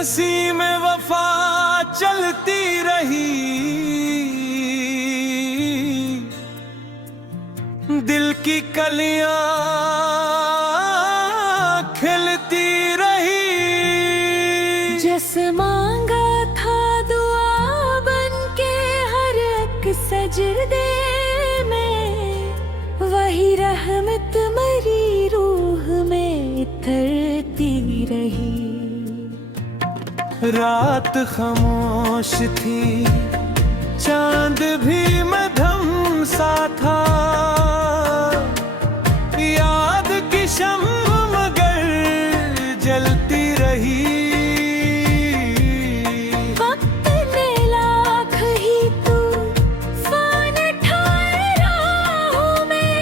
हंसी में वफा चलती रही, दिल की कलियां खिलती रही। जैसे मांगा था दुआ बन के हर एक सजदे में, वही रहमत मरी रूह में इतरती रही। रात खामोश थी, चांद भी मध्यम सा था, याद की शम्म मगर जलती रही। वक्त ने लाख ही तूफान ठाए राहों में,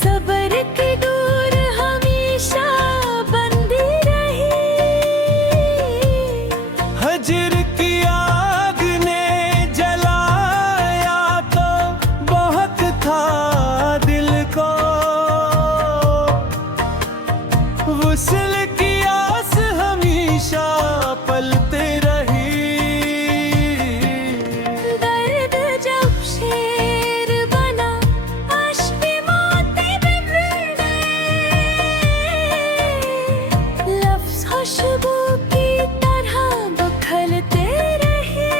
सब्र की डोर हमेशा बंधी रही। हजर की आग ने जलाया तो बहुत था दिल को, वुसल की आस हमेशा पलते रही। दर्द जब शेर बना, अश्क मोती बिन गए, लफ्ज़ खुशबू की तरह बखलते रहे।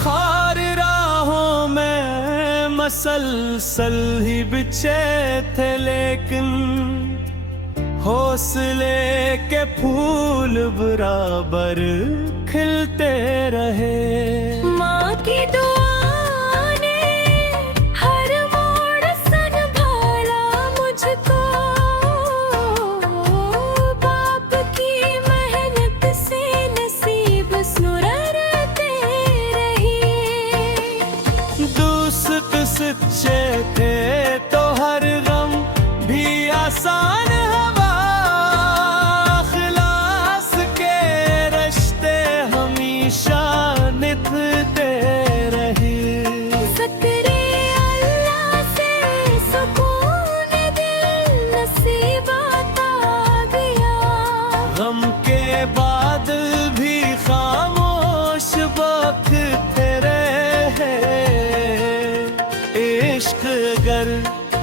खार राहों में मसलसल ही बिछे थे, लेकिन हौसले के फूल बराबर खिलते रहे। माँ की दुआ ने हर मोड़ संभाला मुझको, बाप की मेहनत से नसीब सुररते रही। दोस्त सच्चे थे तो हर गम भी आसान हवा, खिलास के रिश्ते हमेशा निभते रहे। ज़िक्र अल्लाह से सुकून दिल नसीबात आ गया। गम के बाद भी खामोश बकते रहे। इश्क अगर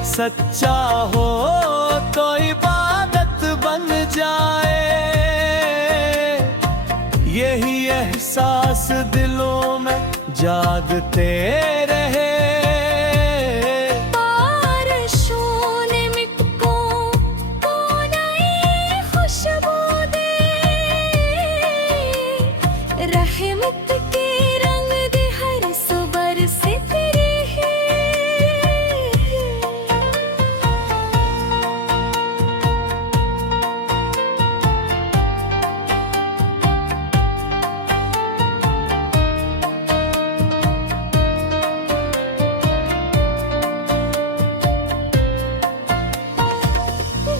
सच्चा हो तो इबादत बन जाए, यही एहसास दिलों में जागते रहे। बारिशों ने मिट्टों को नई खुशबू दे, रहमत के रंग दे हर सुबर से तेरे है।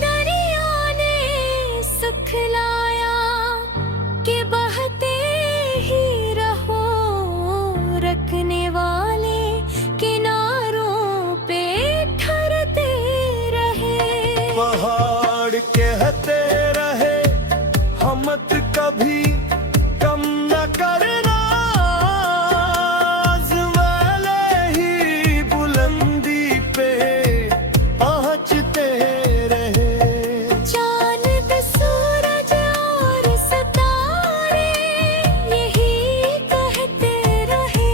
दरिया ने सिखलाया कि बहते ही रहो, रखने वाले किनारों पे ठहरते रहे। पहाड़ कहते रहे हमत कभी कम न करना, वाले ही बुलंदी पे पहुंचते रहे। चांद सूरज और सितारे यही कहते रहे।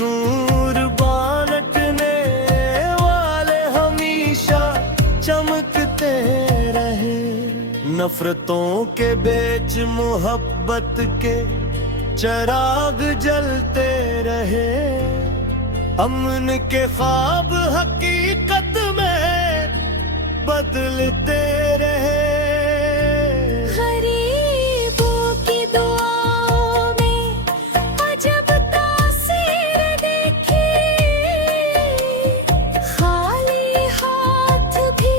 नूर बांटने वाले हमेशा चमकते रहे। नफरतों के बीच मोहब्बत के चिराग जलते रहे। अमन के ख्वाब हकीकत में बदलते रहे। गरीबों की दुआओं में अजब तासीर देखी, खाली हाथ भी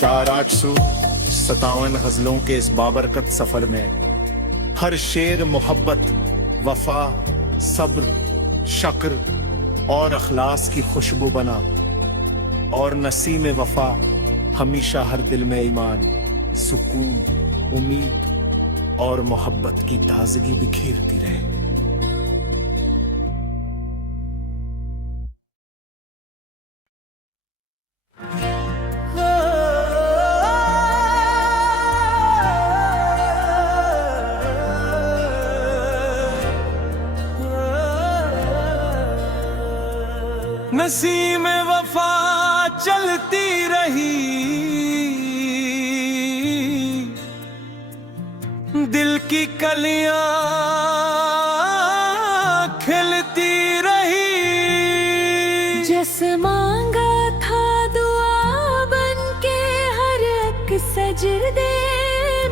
457 गजलों के इस बाबरकत सफर में हर शेर मोहब्बत, वफा, सब्र, शक्र और अखलास की खुशबू बना और नसीम वफा हमेशा हर दिल में ईमान, सुकून, उम्मीद और मोहब्बत की ताजगी बिखेरती रहे। नसीम वफा चलती रही, दिल की कलियां खिलती रही। जिस मांगा था दुआ बन के हर एक सजदे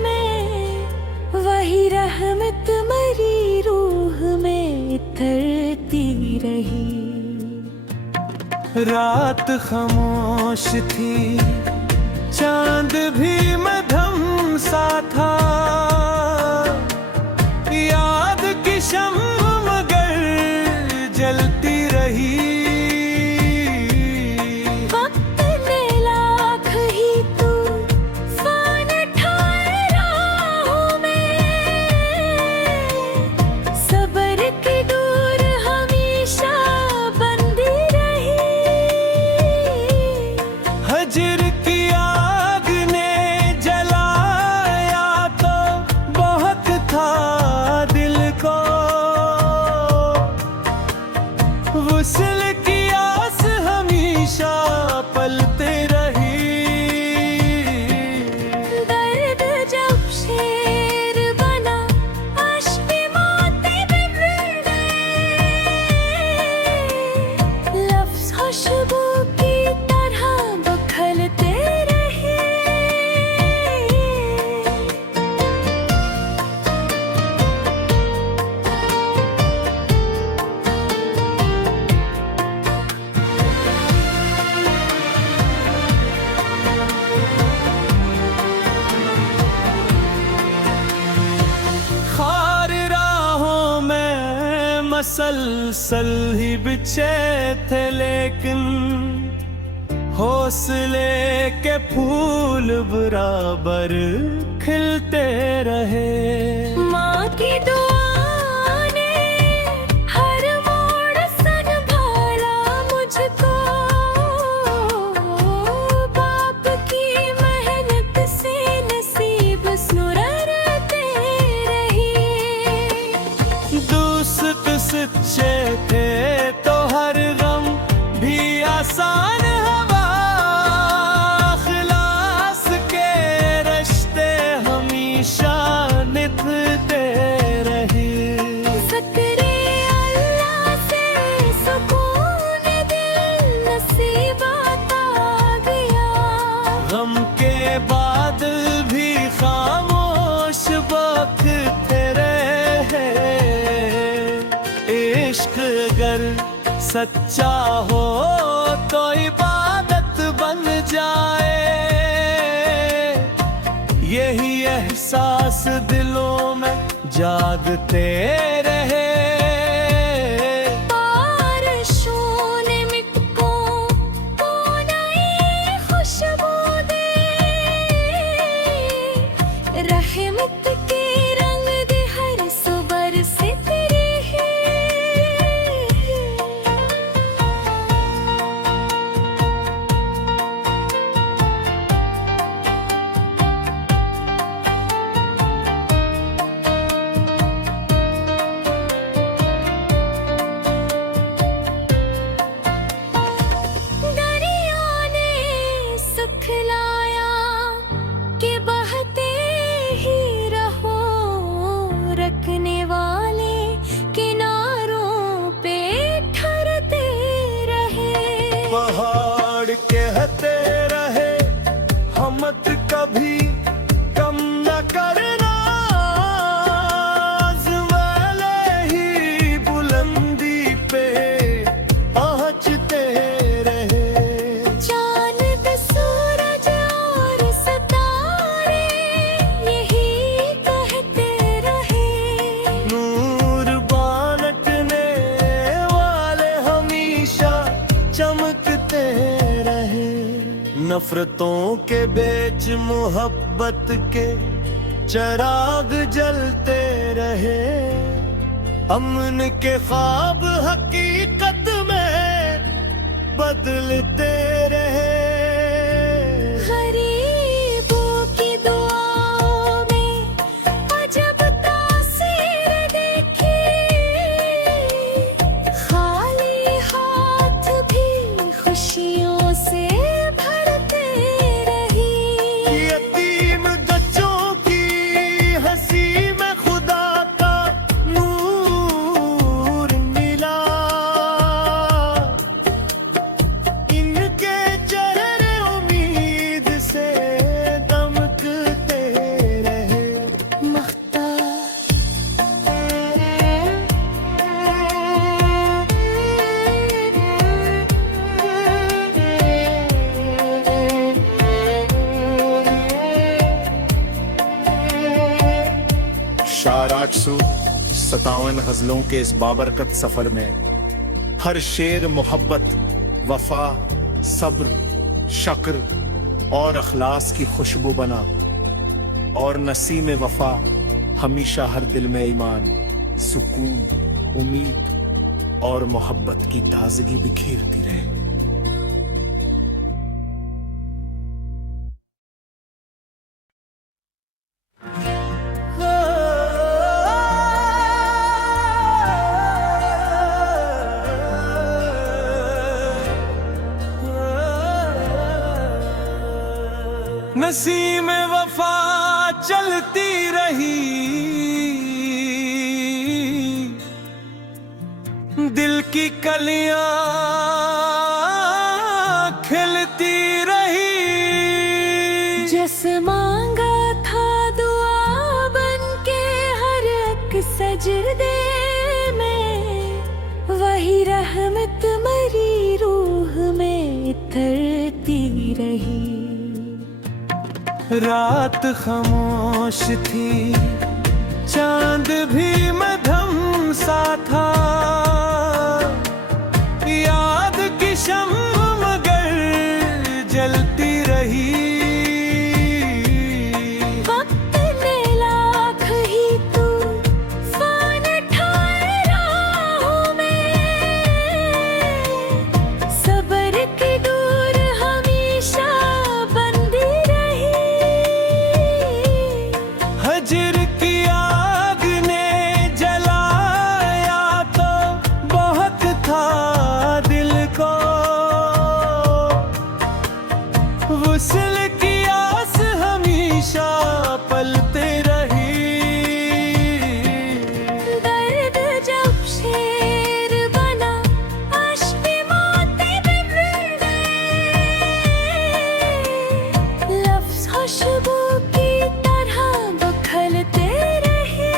में, वही रहमत मरी रूह में उतरती रही। रात खामोश थी, चांद भी मध्यम सा था, याद की शम्म मगर जलती रही। वक्त ने लाख ही तूफान ठाए राहों में, सब्र की डोर हमेशा बंधी रही। हजर की आग ने जलाया तो बहुत था दिल को, वुसल की आस हमेशा पलते रही। दर्द जब शेर बना, अश्क मोती बिखर गए, लफ्ज़ खुशबू की तरह बखलते रहे। खार राहों में मसलसल ही बिछे थे, लेकिन हौसले के फूल बराबर खिलते रहे। माँ की दुआ ने हर मोड़ संभाला मुझको, बाप की मेहनत से नसीब सुररते रही। दोस्त सच्चे थे तो हर गम भी आसान हवा, खलास के रिश्ते हमेशा निभते रहे। ज़िक्रे अल्लाह से सुकून दिल नसीबात आ गया। गम के बाद भी खामोश बकते रहे। इश्क अगर सच्चा हो तो इबादत बन जाए, यही एहसास दिलों में जागते रहे। बारिशों ने मिट्टों को नई खुशबू दे, रहमत के रंग दे हर सुबर से तेरे। नफरतों के बीच मोहब्बत के चराग जलते रहे, अमन के ख्वाब हकीकत में बदलते रहे। गरीबों की दुआओं में अजब तासीर देखी, खाली हाथ भी खुशियों से भरते रही। यतीम बच्चों की हंसी में खुदा का नूर मिला, इनके चेहरे उम्मीद से दमकते रहे। शार 857 गजलों के इस बाबरकत सफर में हर शेर मोहब्बत, वफा, सब्र, शक्र और अखलास की खुशबू बना, और नसीम वफा हमेशा हर दिल में ईमान, सुकून, उम्मीद और मोहब्बत की ताजगी बिखेरती रहे। नसीम वफा चलती रही, दिल की कलियां खिलती रही। जिस मांगा था दुआ बन के हर एक सजदे में, वही रहमत मरी रूह में इतरती रही। रात खामोश थी, चांद भी मध्यम सा था, याद की शम्म मगर जलती रही। वक्त ने लाख ही तूफान ठाए राहों में, सब्र की डोर हमेशा बंधी रही। हजर की आग ने जलाया तो बहुत था दिल को, वुसल की आस हमेशा पलते रही। दर्द जब शेर बना, अश्क मोती बिन गए, लफ्ज़ खुशबू की तरह बखलते रहे।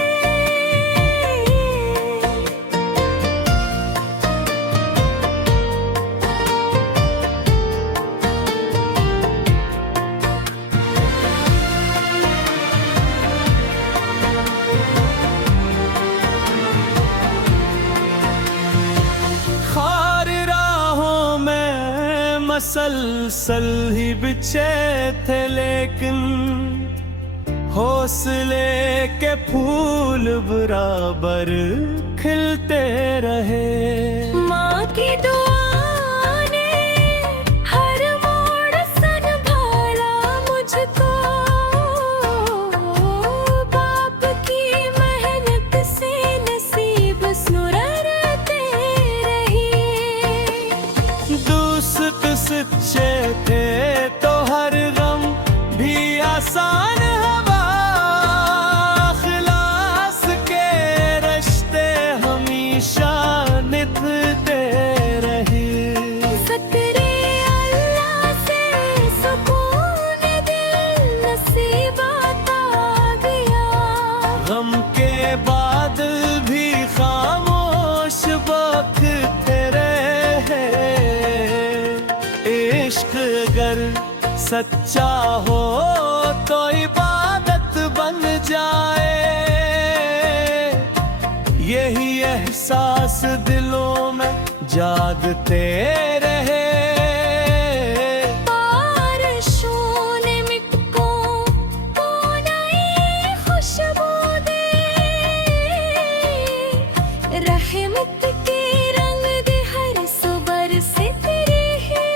खार राहों में मसलसल ही बिछे थे, लेकिन हौसले के फूल बराबर खिलते रहे। माँ की दुआ ने हर मोड़ संभाला मुझको, बाप की मेहनत से नसीब सुररते रही। दोस्त सच्चे थे तो हर गम भी आसान हवा, खलास के रिश्ते हमेशा निभते रहे। ज़िक्र अल्लाह से सुकून दिल नसीबात आ गया, गम के बाद भी खामोश बकते रहे। इश्क अगर सच्चा हो तो इबादत बन जाए, यही एहसास दिलों में जागते रहे। पार रहमत के रंग दे हर सुबर से तेरे है।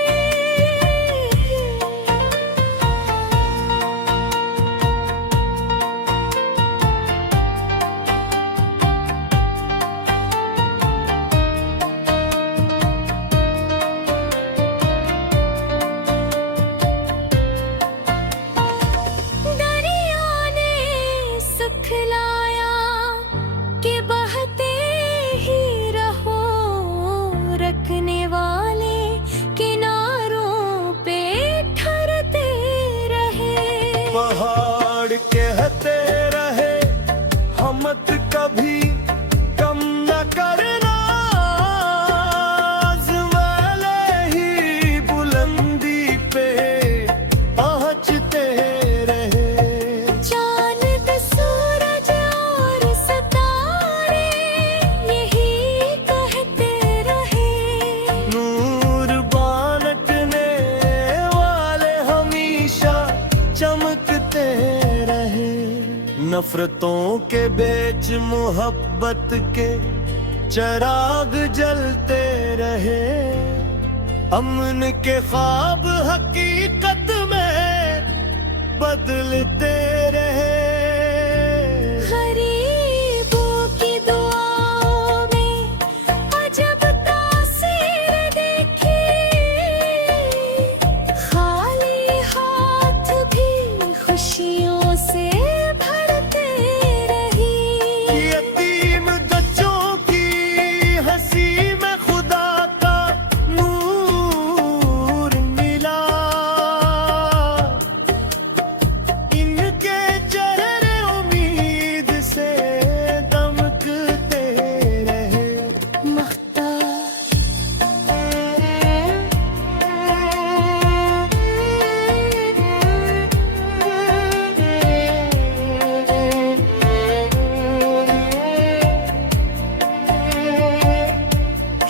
दरिया ने सुखलाया कि बहते ही रहो, रखने वाले किनारों पे ठहरते रहे। पहाड़ कहते रहे हमत कभी कम न करना, वाले ही बुलंदी पे पहुंचते रहे। चांद सूरज और सितारे यही कहते रहे। नूर बांटने वाले हमेशा चमकते रहे। नफरतों के बीच मोहब्बत के चिराग जलते रहे। अमन के ख्वाब हकीकत में बदलते रहे। गरीबों की दुआओं में अजब तासीर देखी, खाली हाथ भी खुशियों से भरते रही। यतीम बच्चों की हंसी में खुदा का नूर मिला। इनके चेहरे उम्मीद से दमकते रहे।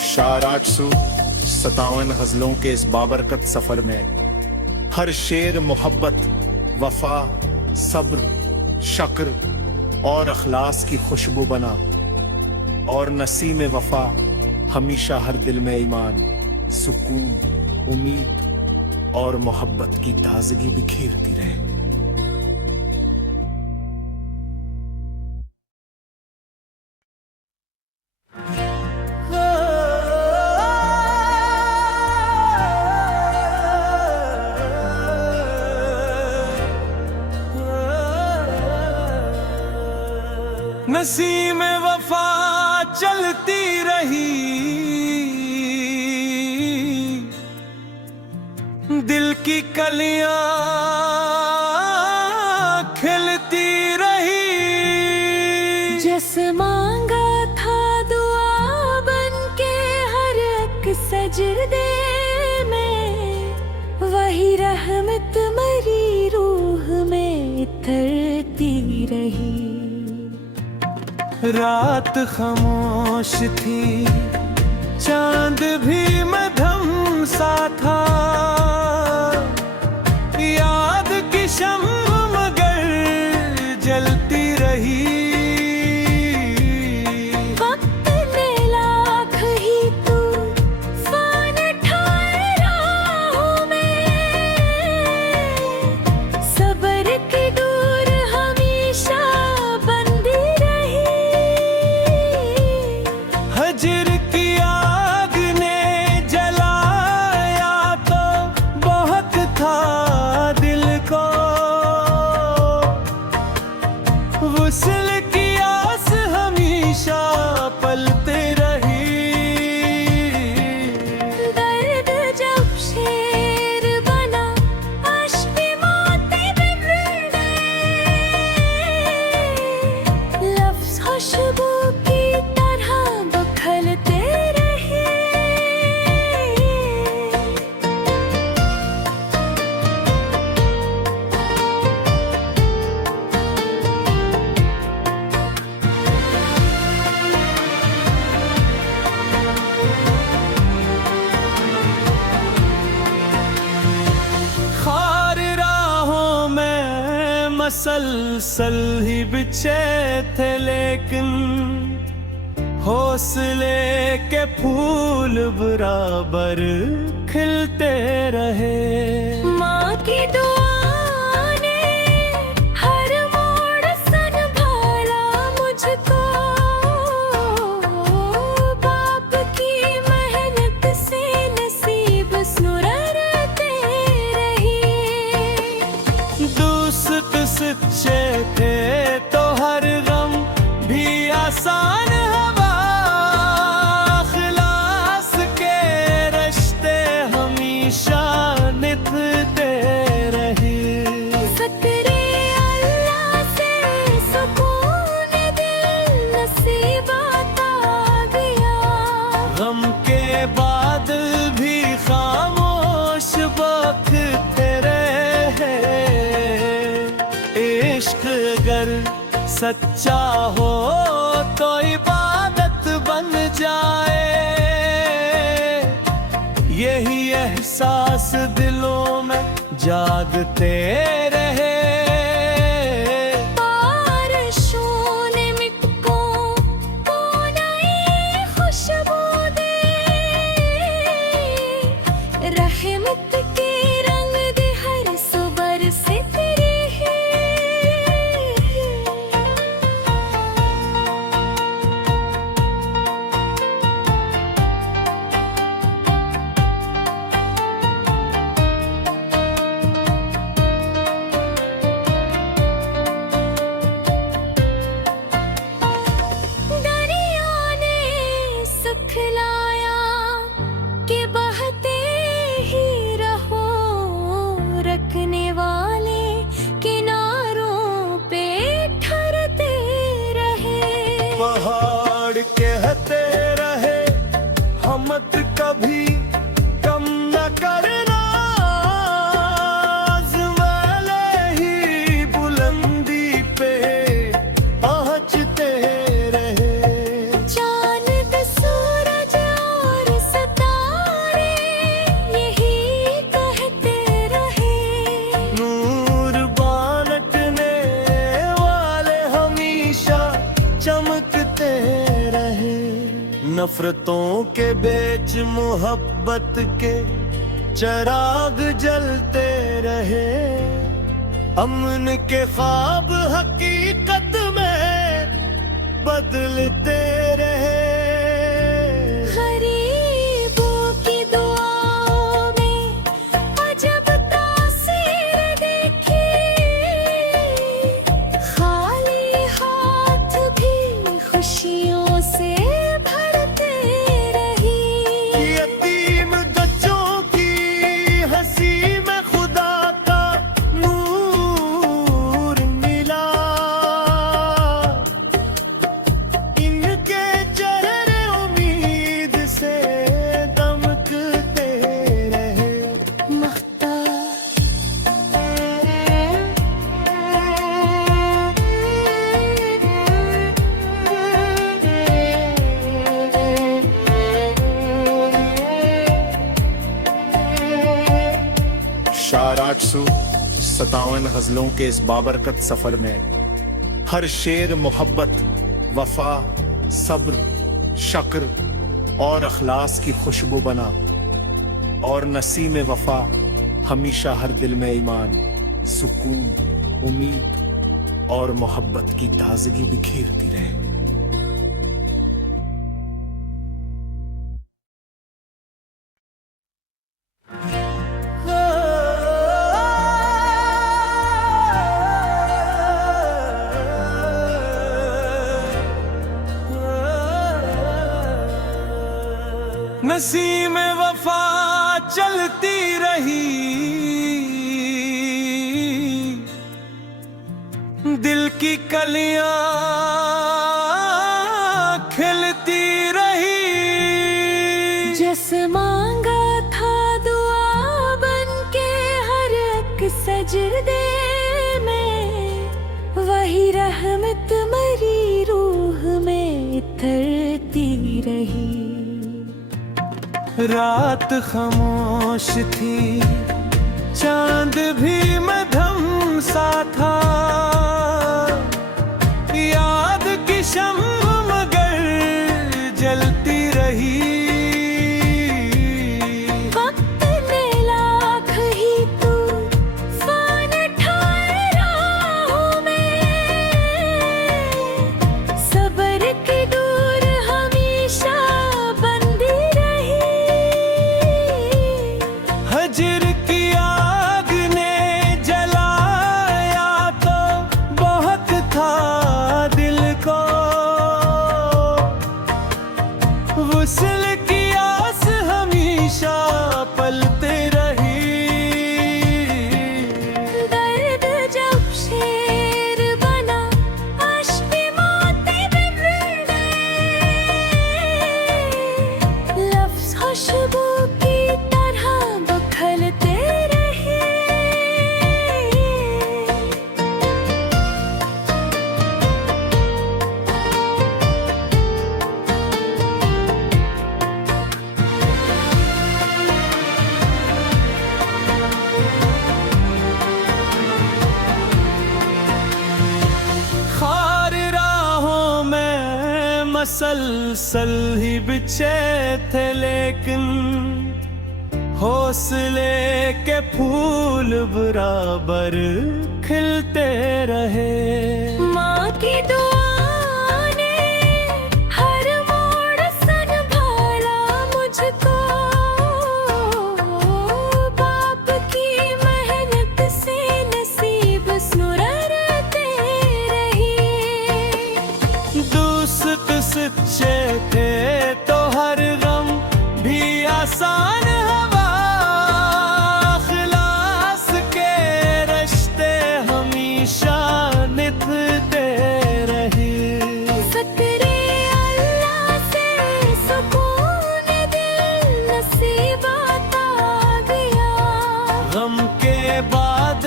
शार 857 गजलों के इस बाबरकत सफर में हर शेर मोहब्बत, वफा, सब्र, शक्र और अखलास की खुशबू बना, और नसीम वफा हमेशा हर दिल में ईमान, सुकून, उम्मीद और मोहब्बत की ताजगी बिखेरती रहे। नसीम वफा चलती रही, दिल की कलियां खिलती रही। जिस मांगा था दुआ बन के हर एक सजदे में, वही रहमत मरी रूह में इतरती रही। रात खामोश थी, चांद भी मध्यम सा था, याद की शम्म मगर जलती रही। वक्त ने लाख ही तूफान ठाए राहों में, सब्र की डोर हमेशा बंधी रही। हजर की आग ने जलाया तो बहुत था दिल को, वुसल की आस हमेशा पलते रही। दर्द जब शेर बना, अश्क मोती बिन गए, लफ्ज़ खुशबू की तरह बखलते रहे। खार राहों में मसलसल ही बिछे थे, लेकिन हौसले के फूल बराबर खिलते रहे। माँ की दुआ ने हर मोड़ संभाला मुझको, बाप की मेहनत से नसीब सुररते रही। दोस्त सच्चे थे तो हर गम भी आसान हवा, अखलास के रिश्ते हमेशा निभते रहे। ज़िक्रे अल्लाह से सुकून दिल नसीबात आ गया। गम के बाद भी खामोश बकते रहे। इश्क अगर सच्चा हो तो इबादत बन जाए, यही एहसास दिलों में जागते रहे। बारिशों ने मिट्टों को नई खुशबू दे, रहमत के रंग दे हर सुबर से तेरे। दरिया ने सुखलाया कि बहते ही रहो, रखने वाले किनारों पे ठहरते रहे। पहाड़ कहते रहे हमत कभी कम न करना, आज़माले ही बुलंदी पे पहुंचते रहे। चांद सूरज और सितारे यही कहते रहे। नूर बांटने वाले हमेशा चमकते रहे। नफरतों के बीच मोहब्बत के चिराग जलते रहे। अमन के ख्वाब हकीकत में बदलते रहे। गरीबों की दुआओं में अजब तासीर देखी, खाली हाथ भी खुशियों से भरते रही। यतीम बच्चों की हंसी में खुदा का नूर मिला। इनके चेहरे उम्मीद से दमकते रहे। शार 857 गजलों के इस बाबरकत सफर में हर शेर मोहब्बत, वफा, सब्र, शक्र और अखलास की खुशबू बना, और नसीम वफा हमेशा हर दिल में ईमान, सुकून, उम्मीद और मोहब्बत की ताजगी बिखेरती रहे। नसीम वफा चलती रही, दिल की कलियां खिलती रही। जैसे मांगा था दुआ बन के हर एक सजदे में, वही रहमत मरी रूह में इतरती रही। रात खामोश थी, चांद भी मध्यम सा था, याद की शम्म मगर रही। वक्त ने लाख ही तूफान ठाए राहों में, सब्र की डोर हमेशा बंधी रही। हजर की आग ने जलाया तो बहुत था दिल को, वुसल की आस हमेशा पलते रही। दर्द जब शेर बना, अश्क मोती बिन गए, लफ्ज़ खुशबू की तरह बखलते रहे। खार राहों में मसलसल ही बिछे थे, लेकिन हौसले के फूल बराबर खिलते रहे। माँ की दुआ ने हर मोड़ संभाला मुझको, बाप की मेहनत से नसीब सुररते रही। दोस्त सच्चे थे तो हर गम भी आसान हवा, अखलास के रिश्ते हमेशा निभते रहे। ज़िक्र अल्लाह से सुकून दिल नसीबात आ गया। गम के बाद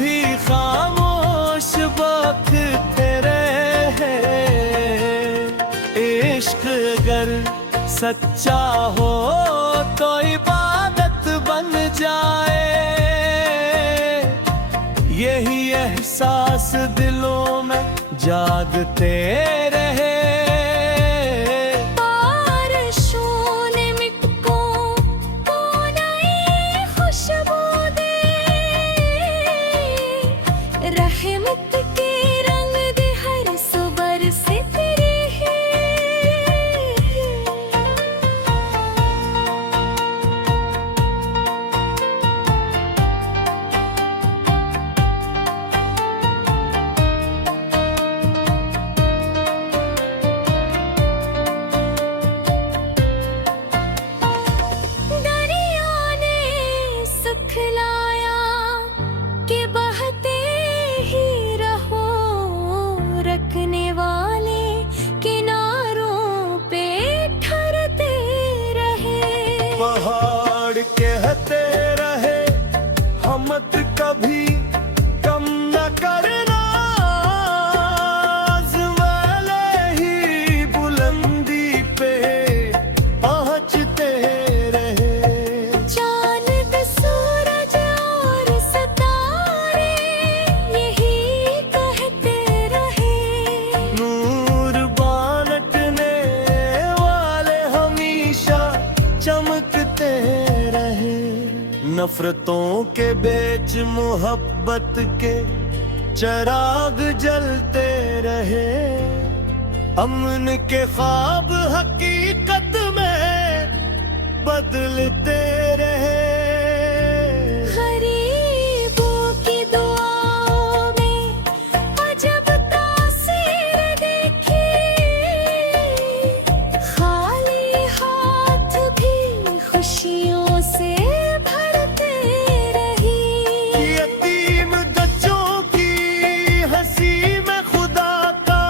भी खामोश बकते रहे। इश्क अगर सच्चा हो तो इबादत बन जाए, यही एहसास दिलों में जागते रहे। बारिशों ने मिट्टों को नई खुशबू दे, रहमत के रंग दे हर सुबर से तेरे है। दरिया ने सुखलाया कि बहते ही रहो, रखने वाले किनारों पे ठहरते रहे। पहाड़ कहते रहे हमत कभी कम न करना, आज़माले ही बुलंदी पे पहुंचते रहे। चांद सूरज और सितारे यही कहते रहे। नूर बांटने वाले हमेशा चमकते रहे। नफरतों के बीच मोहब्बत के चिराग जलते रहे। अमन के ख्वाब हकीकत में बदलते रहे। गरीबों की दुआओं में अजब तासीर देखी, खाली हाथ भी खुशियों से भरते रही। यतीम बच्चों की हंसी में खुदा का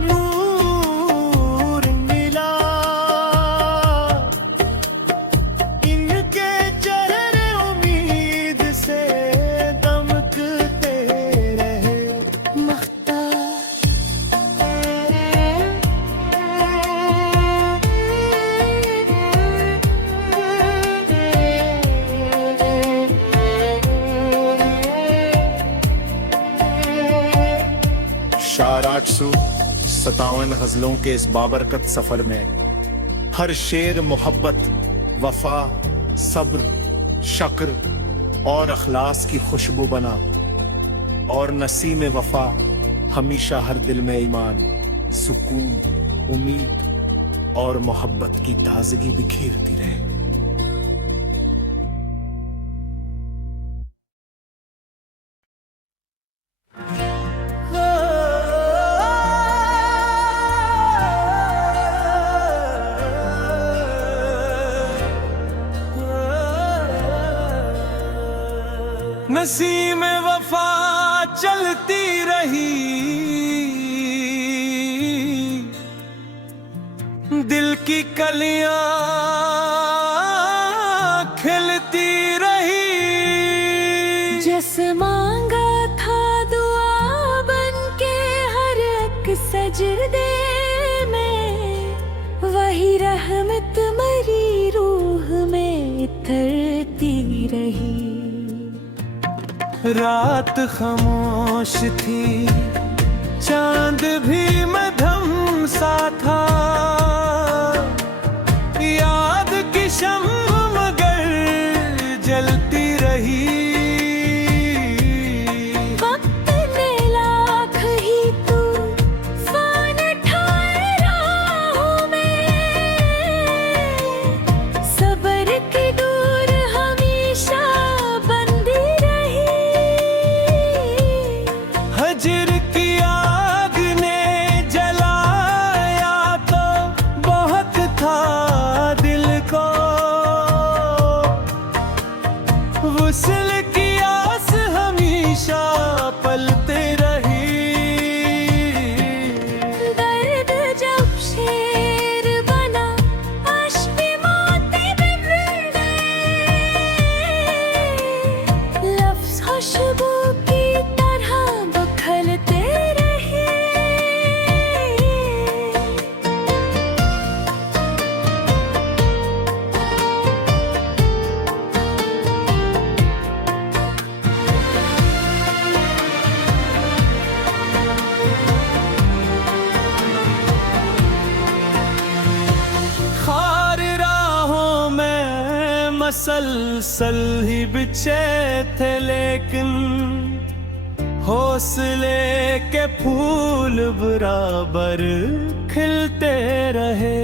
नूर मिला, इनके चेहरे उम्मीद से दमकते रहे। शार 857 गजलों के इस बाबरकत सफर में हर शेर मोहब्बत, वफा, सब्र, शक्र और अखलास की खुशबू बना। और नसीम वफा हमेशा हर दिल में ईमान, सुकून, उम्मीद और मोहब्बत की ताजगी बिखेरती रहे। नसीम वफा चलती रही, दिल की कलियां खिलती रही। जिस मांगा था दुआ बन के हर एक सजदे में, वही रहमत मरी रूह में इतरती रही। रात खामोश थी, चांद भी मध्यम सा था, याद की शम्म मगर जलती रही। वक्त ने लाख ही तूफान ठाए राहों में, सब्र की डोर हमेशा बंधी रही। हजर की आग ने जलाया तो बहुत था दिल को, वुसल की आस हमेशा पलते रही। दर्द जब शेर बना, अश्क मोती बिखर गए, लफ्ज़ खुशबू की तरह बखलते रहे। खार राहों में मसलसल ही बिछे थे, लेकिन हौसले के फूल बराबर खिलते रहे।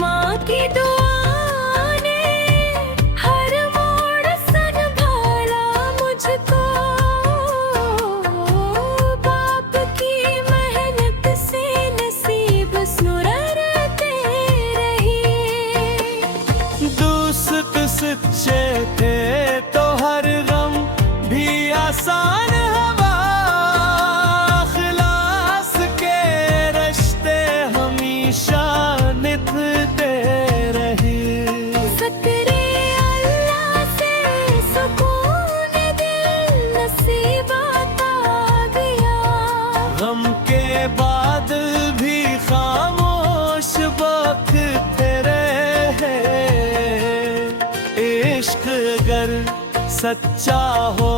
माँ की दुआ ने हर मोड़ संभाला मुझको, बाप की मेहनत से नसीब सुररते रही। दोस्त सच्चे थे तो हर गम भी आसान हवा, अखलास के रिश्ते हमेशा निभते रहे। ज़िक्र अल्लाह से सुकून दिल नसीबात आ गया। गम के बादल भी खामोश बकते रहे। इश्क अगर सच्चा हो